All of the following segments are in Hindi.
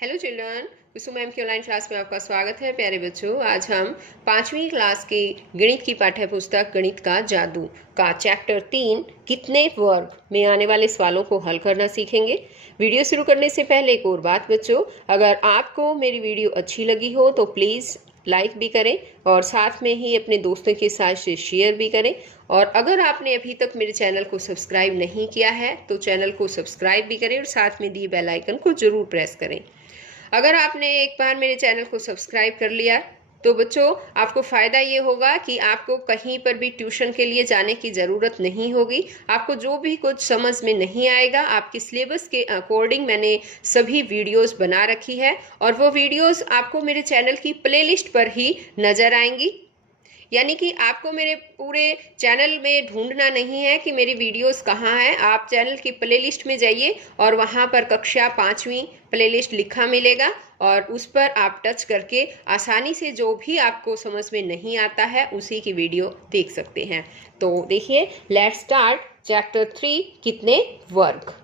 हेलो चिल्ड्रन, कुसुम मैम की ऑनलाइन क्लास में आपका स्वागत है। प्यारे बच्चों, आज हम 5वीं क्लास की गणित की पाठ्य पुस्तक गणित का जादू का चैप्टर 3 कितने वर्ग में आने वाले सवालों को हल करना सीखेंगे। वीडियो शुरू करने से पहले एक और बात बच्चों, अगर आपको मेरी वीडियो अच्छी लगी हो तो प्लीज़ लाइक भी करें और साथ में ही अपने दोस्तों के साथ से शेयर भी करें। और अगर आपने अभी तक मेरे चैनल को सब्सक्राइब नहीं किया है तो चैनल को सब्सक्राइब भी करें और साथ में दिए बेल आइकन को जरूर प्रेस करें। अगर आपने एक बार मेरे चैनल को सब्सक्राइब कर लिया तो बच्चों आपको फ़ायदा ये होगा कि आपको कहीं पर भी ट्यूशन के लिए जाने की ज़रूरत नहीं होगी। आपको जो भी कुछ समझ में नहीं आएगा, आपके सिलेबस के अकॉर्डिंग मैंने सभी वीडियोस बना रखी है और वो वीडियोस आपको मेरे चैनल की प्लेलिस्ट पर ही नज़र आएंगी। यानी कि आपको मेरे पूरे चैनल में ढूंढना नहीं है कि मेरी वीडियोस कहाँ हैं। आप चैनल की प्लेलिस्ट में जाइए और वहाँ पर कक्षा 5वीं प्लेलिस्ट लिखा मिलेगा और उस पर आप टच करके आसानी से जो भी आपको समझ में नहीं आता है उसी की वीडियो देख सकते हैं। तो देखिए, लेट्स स्टार्ट चैप्टर 3 कितने वर्ग।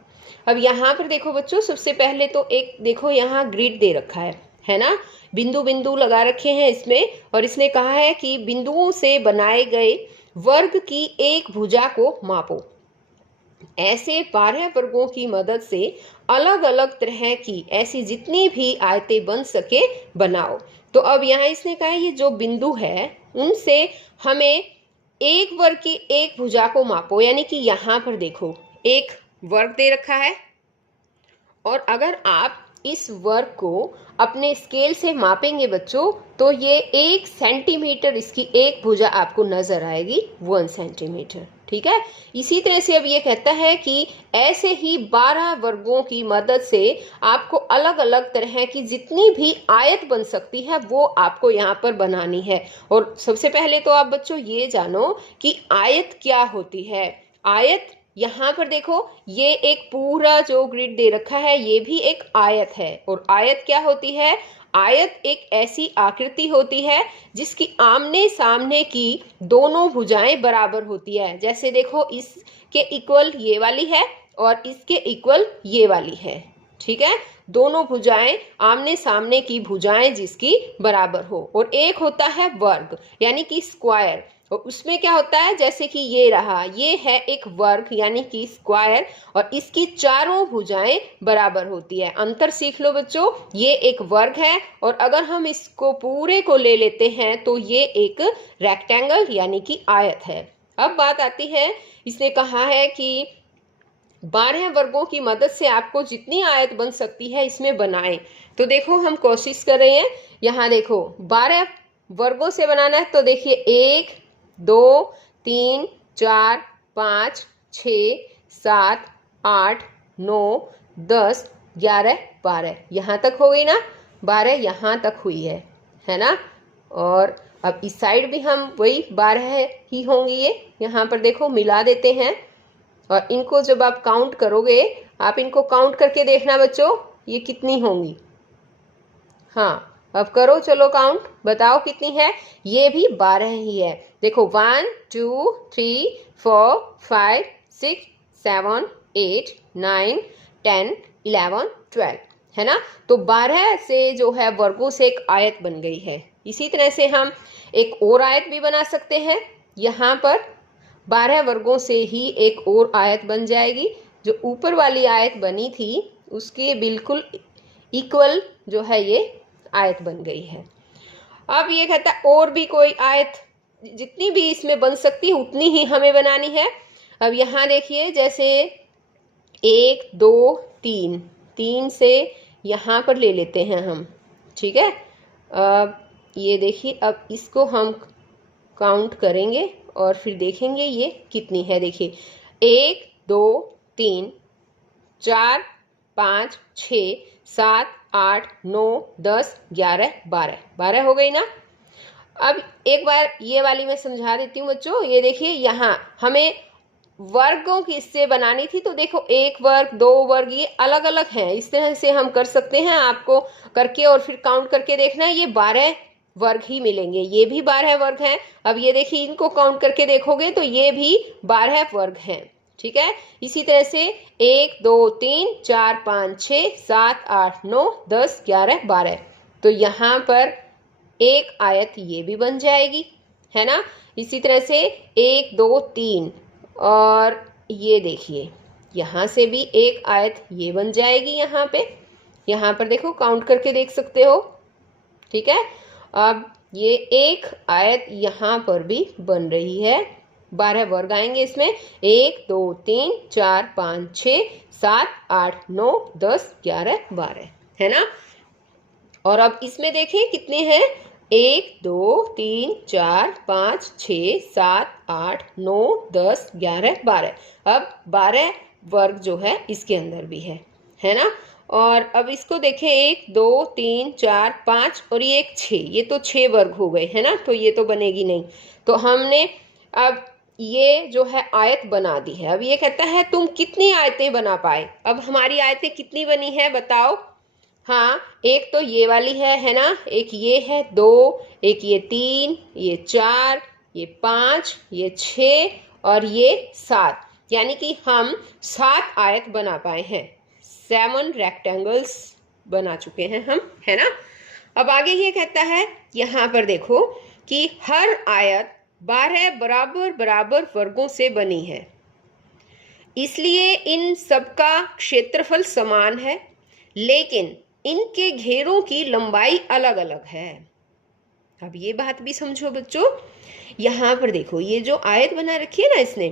अब यहाँ पर देखो बच्चों, सबसे पहले तो एक देखो यहाँ ग्रिड दे रखा है ना, बिंदु बिंदु लगा रखे हैं इसमें और इसने कहा है कि बिंदुओं से बनाए गए वर्ग की एक भुजा को मापो। ऐसे 12 वर्गों की मदद से अलग अलग तरह की ऐसी जितनी भी आयतें बन सके बनाओ। तो अब यहाँ इसने कहा है ये जो बिंदु है उनसे हमें एक वर्ग की एक भुजा को मापो। यानी कि यहाँ पर देखो एक वर्ग दे रखा है और अगर आप इस वर्ग को अपने स्केल से मापेंगे बच्चों तो ये 1 सेंटीमीटर इसकी एक भुजा आपको नजर आएगी, 1 सेंटीमीटर। ठीक है, इसी तरह से अब ये कहता है कि ऐसे ही 12 वर्गों की मदद से आपको अलग अलग तरह की जितनी भी आयत बन सकती है वो आपको यहाँ पर बनानी है। और सबसे पहले तो आप बच्चों ये जानो कि आयत क्या होती है। आयत यहाँ पर देखो, ये एक पूरा जो ग्रिड दे रखा है ये भी एक आयत है। और आयत क्या होती है? आयत एक ऐसी आकृति होती है जिसकी आमने सामने की दोनों भुजाएं बराबर होती है। जैसे देखो, इसके इक्वल ये वाली है और इसके इक्वल ये वाली है। ठीक है, दोनों भुजाएं आमने सामने की भुजाएं जिसकी बराबर हो। और एक होता है वर्ग यानी कि स्क्वायर, और उसमें क्या होता है, जैसे कि ये रहा, ये है एक वर्ग यानी कि स्क्वायर और इसकी चारों भुजाएं बराबर होती है। अंतर सीख लो बच्चों, ये एक वर्ग है और अगर हम इसको पूरे को ले लेते हैं तो ये एक रेक्टेंगल यानी कि आयत है। अब बात आती है, इसने कहा है कि 12 वर्गों की मदद से आपको जितनी आयत बन सकती है इसमें बनाएं। तो देखो हम कोशिश कर रहे हैं। यहाँ देखो 12 वर्गों से बनाना है तो देखिए 1 2 3 4 5 6 7 8 9 10 11 12 यहाँ तक हो गई ना, 12 यहाँ तक हुई है ना। और अब इस साइड भी हम वही 12 ही होंगी। ये यहाँ पर देखो मिला देते हैं और इनको जब आप काउंट करोगे, आप इनको काउंट करके देखना बच्चों ये कितनी होंगी। हाँ, अब करो, चलो काउंट, बताओ कितनी है। ये भी 12 ही है। देखो 1 2 3 4 5 6 7 8 9 10 11 12 है ना। तो 12 से जो है वर्गों से एक आयत बन गई है। इसी तरह से हम एक और आयत भी बना सकते हैं। यहाँ पर 12 वर्गों से ही एक और आयत बन जाएगी। जो ऊपर वाली आयत बनी थी उसके बिल्कुल इक्वल जो है ये आयत बन गई है। अब ये कहता है और भी कोई आयत जितनी भी इसमें बन सकती है उतनी ही हमें बनानी है। अब यहाँ देखिए, जैसे 1 2 3 3 से यहाँ पर ले लेते हैं हम। ठीक है, अब ये देखिए, अब इसको हम काउंट करेंगे और फिर देखेंगे ये कितनी है। देखिए 1 2 3 4 5 6 7 8 9 10 11 12 12 हो गई ना। अब एक बार ये वाली मैं समझा देती हूँ बच्चों। ये देखिए, यहाँ हमें वर्गों की इससे बनानी थी तो देखो 1 वर्ग 2 वर्ग ये अलग अलग हैं। इस तरह से हम कर सकते हैं, आपको करके और फिर काउंट करके देखना है। ये 12 वर्ग ही मिलेंगे, ये भी 12 वर्ग हैं। अब ये देखिए, इनको काउंट करके देखोगे तो ये भी 12 वर्ग हैं। ठीक है। इसी तरह से 1 2 3 4 5 6 7 8 9 10 11 12, तो यहाँ पर एक आयत ये भी बन जाएगी, है ना। इसी तरह से 1 2 3, और ये देखिए यहाँ से भी एक आयत ये बन जाएगी यहाँ पर देखो काउंट करके देख सकते हो, ठीक है। अब ये एक आयत यहाँ पर भी बन रही है, 12 वर्ग आएंगे इसमें, 1 2 3 4 5 6 7 8 9 10 11 12, है ना। और अब इसमें देखें कितने हैं, 1 2 3 4 5 6 7 8 9 10 11 12। अब 12 वर्ग जो है इसके अंदर भी है ना। और अब इसको देखें, 1 2 3 4 5 और ये एक 6, ये तो 6 वर्ग हो गए, है ना, तो ये तो बनेगी नहीं। तो हमने अब ये जो है आयत बना दी है। अब ये कहता है तुम कितनी आयतें बना पाए। अब हमारी आयतें कितनी बनी है बताओ। हाँ, एक तो ये वाली है ना, एक ये है 2, एक ये 3, ये 4, ये 5, ये 6 और ये 7, यानी कि हम 7 आयत बना पाए हैं, 7 रेक्टेंगल्स बना चुके हैं हम, है ना। अब आगे ये कहता है यहाँ पर देखो कि हर आयत 12 बराबर बराबर वर्गों से बनी है, इसलिए इन सबका क्षेत्रफल समान है, लेकिन इनके घेरों की लंबाई अलग अलग है। अब ये बात भी समझो बच्चों, यहाँ पर देखो ये जो आयत बना रखी है ना इसने,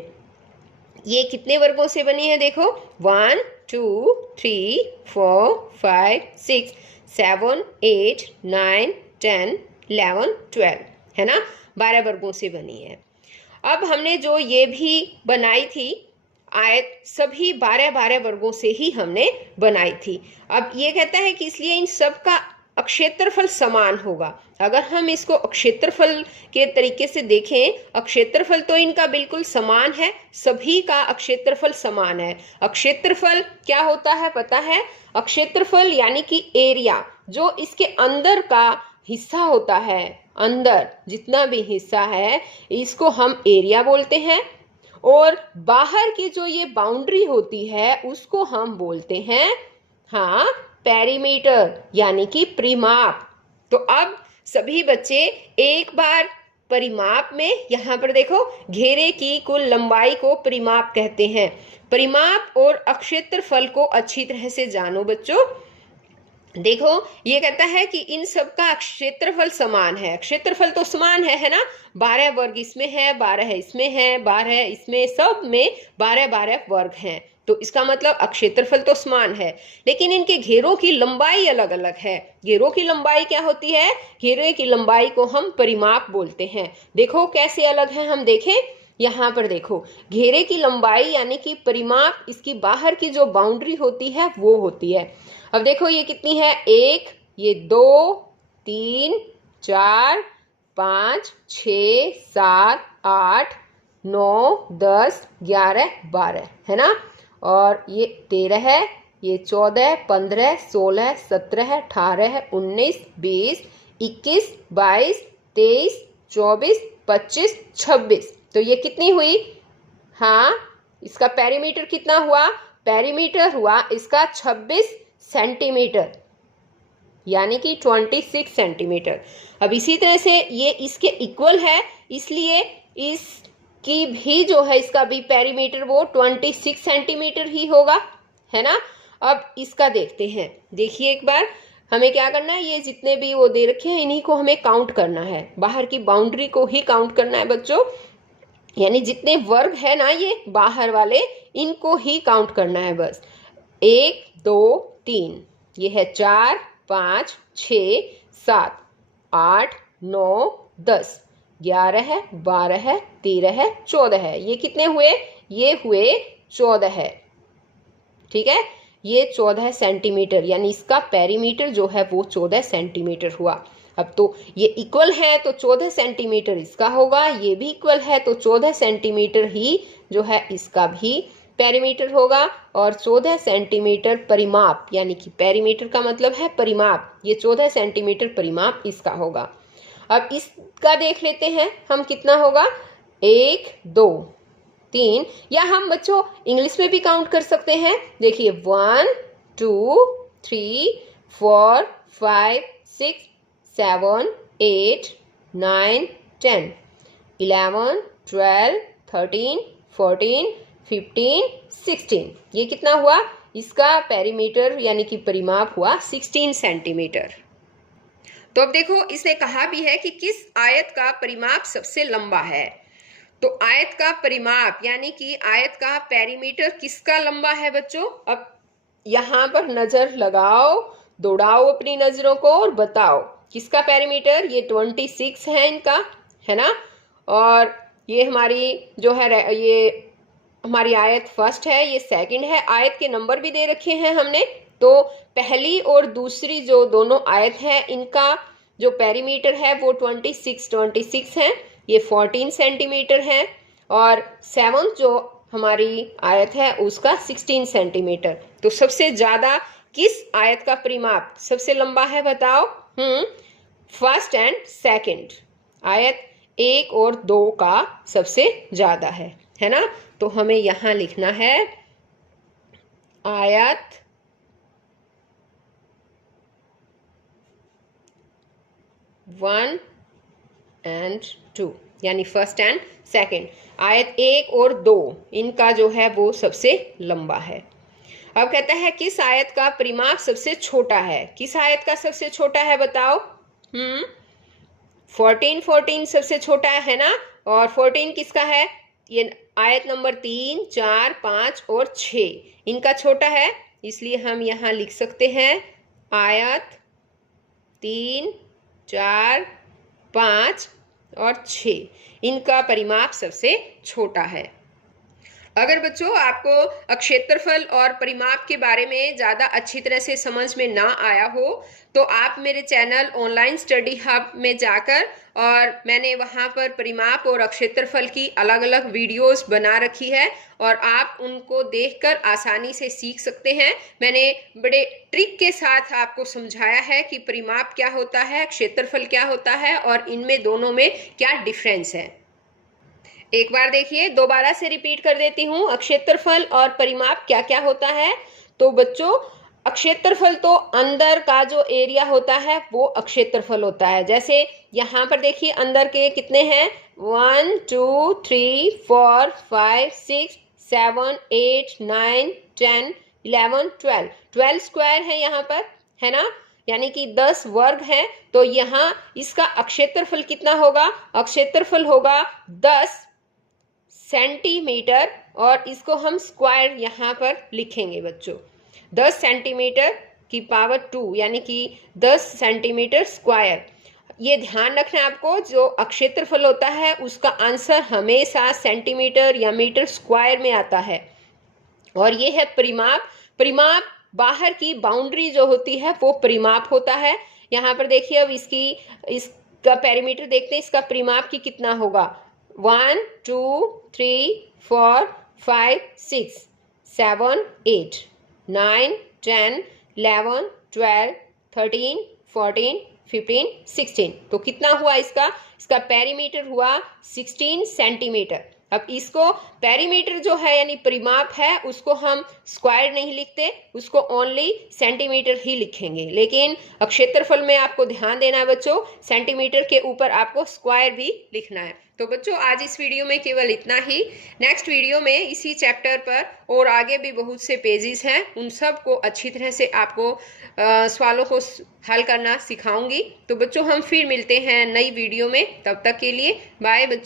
ये कितने वर्गों से बनी है देखो, 1 2 3 4 5 6 7 8 9 10 11 12, है ना, 12 वर्गों से बनी है। अब हमने जो ये भी बनाई थी आयत, सभी 12 वर्गों से ही हमने बनाई थी। अब ये कहता है कि इसलिए इन सब का क्षेत्रफल समान होगा। अगर हम इसको क्षेत्रफल के तरीके से देखें, क्षेत्रफल तो इनका बिल्कुल समान है, सभी का क्षेत्रफल समान है। क्षेत्रफल क्या होता है पता है, क्षेत्रफल यानी कि एरिया, जो इसके अंदर का हिस्सा होता है, अंदर जितना भी हिस्सा है इसको हम एरिया बोलते हैं, और बाहर की जो ये बाउंड्री होती है उसको हम बोलते हैं, हाँ, पेरीमीटर यानी कि परिमाप। तो अब सभी बच्चे एक बार परिमाप में, यहाँ पर देखो घेरे की कुल लंबाई को परिमाप कहते हैं। परिमाप और क्षेत्रफल को अच्छी तरह से जानो बच्चों। देखो ये कहता है कि इन सब का क्षेत्रफल समान है, क्षेत्रफल तो समान है ना, 12 वर्ग इसमें है, 12 इसमें है, 12 इसमें, सब में 12 वर्ग हैं, तो इसका मतलब क्षेत्रफल तो समान है, लेकिन इनके घेरों की लंबाई अलग अलग है। घेरों की लंबाई क्या होती है, घेरे की लंबाई को हम परिमाप बोलते हैं। देखो कैसे अलग है, हम देखें यहाँ पर देखो, घेरे की लंबाई यानी कि परिमाप, इसकी बाहर की जो बाउंड्री होती है वो होती है। अब देखो ये कितनी है, 1, ये 2 3 4 5 6 7 8 9 10 11 12, है ना, और ये 13 है, ये 14 15 16 17 18 19 20 21 22 23 24 25 26, तो ये कितनी हुई, हाँ, इसका पेरीमीटर कितना हुआ, पेरीमीटर हुआ इसका 26 सेंटीमीटर, यानी कि 26 सेंटीमीटर। अब इसी तरह से ये इसके इक्वल है, इसलिए इसकी भी जो है, इसका भी पेरीमीटर वो 26 सेंटीमीटर ही होगा, है ना। अब इसका देखते हैं, देखिए एक बार हमें क्या करना है, ये जितने भी वो दे रखे हैं इन्हीं को हमें काउंट करना है, बाहर की बाउंड्री को ही काउंट करना है बच्चों, यानी जितने वर्ग है ना ये बाहर वाले, इनको ही काउंट करना है बस। 1 2 3, ये है 4 5 6 7 8 9 10 11 है, 12 है, 13 है, 14 है, ये कितने हुए, ये हुए 14 है, ठीक है, ये 14 सेंटीमीटर, यानी इसका पेरीमीटर जो है वो 14 सेंटीमीटर हुआ। अब तो ये इक्वल है तो 14 सेंटीमीटर इसका होगा, ये भी इक्वल है तो 14 सेंटीमीटर ही जो है इसका भी पेरीमीटर होगा, और 14 सेंटीमीटर परिमाप, यानी कि पेरीमीटर का मतलब है परिमाप, ये 14 सेंटीमीटर परिमाप इसका होगा। अब इसका देख लेते हैं हम कितना होगा, 1 2 3, या हम बच्चों इंग्लिश में भी काउंट कर सकते हैं। देखिए 1 2 3 4 5 6 7 8 9 10 11 12 13 14 15 16। ये कितना हुआ? इसका पेरीमीटर यानी कि परिमाप हुआ 16 सेंटीमीटर। तो अब देखो इसने कहा भी है कि किस आयत का परिमाप सबसे लंबा है। तो आयत का परिमाप यानी कि आयत का पेरीमीटर किसका लंबा है बच्चों? अब यहाँ पर नजर लगाओ, दौड़ाओ अपनी नजरों को और बताओ किसका पेरीमीटर। ये 26 है इनका, है ना। और ये हमारी जो है ये हमारी आयत फर्स्ट है, ये सेकंड है। आयत के नंबर भी दे रखे हैं हमने। तो पहली और दूसरी जो दोनों आयत है इनका जो पेरीमीटर है वो 26 है, ये 14 सेंटीमीटर है। और सेवंथ जो हमारी आयत है उसका 16 सेंटीमीटर। तो सबसे ज्यादा किस आयत का परिमाप सबसे लंबा है बताओ? फर्स्ट एंड सेकंड, आयत 1 और 2 का सबसे ज्यादा है ना। तो हमें यहां लिखना है आयत 1 एंड 2 यानी फर्स्ट एंड सेकंड, आयत 1 और 2 इनका जो है वो सबसे लंबा है। अब कहता है किस आयत का परिमाप सबसे छोटा है? किस आयत का सबसे छोटा है बताओ? 14 सबसे छोटा है ना। और 14 किसका है? ये आयत नंबर 3 4 5 और 6 इनका छोटा है, इसलिए हम यहाँ लिख सकते हैं आयत 3 4 5 और 6 इनका परिमाप सबसे छोटा है। अगर बच्चों आपको क्षेत्रफल और परिमाप के बारे में ज़्यादा अच्छी तरह से समझ में ना आया हो तो आप मेरे चैनल ऑनलाइन स्टडी हब में जाकर, और मैंने वहाँ पर परिमाप और क्षेत्रफल की अलग अलग वीडियोस बना रखी है और आप उनको देखकर आसानी से सीख सकते हैं। मैंने बड़े ट्रिक के साथ आपको समझाया है कि परिमाप क्या होता है, क्षेत्रफल क्या होता है और इनमें दोनों में क्या डिफरेंस है। एक बार देखिए, दोबारा से रिपीट कर देती हूँ, क्षेत्रफल और परिमाप क्या क्या होता है। तो बच्चों क्षेत्रफल तो अंदर का जो एरिया होता है वो क्षेत्रफल होता है। जैसे यहाँ पर देखिए अंदर के कितने हैं, 1 2 3 4 5 6 7 8 9 10 11 12 स्क्वायर है यहाँ पर, है ना, यानी कि 10 वर्ग है। तो यहाँ इसका क्षेत्रफल कितना होगा? क्षेत्रफल होगा 10 सेंटीमीटर, और इसको हम स्क्वायर यहाँ पर लिखेंगे बच्चों, 10 सेंटीमीटर की पावर 2 यानी कि 10 सेंटीमीटर स्क्वायर। ये ध्यान रखना है आपको, जो क्षेत्रफल होता है उसका आंसर हमेशा सेंटीमीटर या मीटर स्क्वायर में आता है। और ये है परिमाप। परिमाप बाहर की बाउंड्री जो होती है वो परिमाप होता है। यहाँ पर देखिए, अब इसका पेरीमीटर देखते हैं, इसका परिमाप की कितना होगा। 1 2 3 4 5 6 7 8 9 10 11 12 13 14 15 16। तो कितना हुआ इसका पेरीमीटर हुआ 16 सेंटीमीटर। अब इसको पेरीमीटर जो है यानी परिमाप है उसको हम स्क्वायर नहीं लिखते, उसको ओनली सेंटीमीटर ही लिखेंगे। लेकिन क्षेत्रफल में आपको ध्यान देना है बच्चों, सेंटीमीटर के ऊपर आपको स्क्वायर भी लिखना है। तो बच्चों आज इस वीडियो में केवल इतना ही। नेक्स्ट वीडियो में इसी चैप्टर पर और आगे भी बहुत से पेजेस हैं, उन सब को अच्छी तरह से आपको सवालों को हल करना सिखाऊंगी। तो बच्चों हम फिर मिलते हैं नई वीडियो में, तब तक के लिए बाय बच्चों।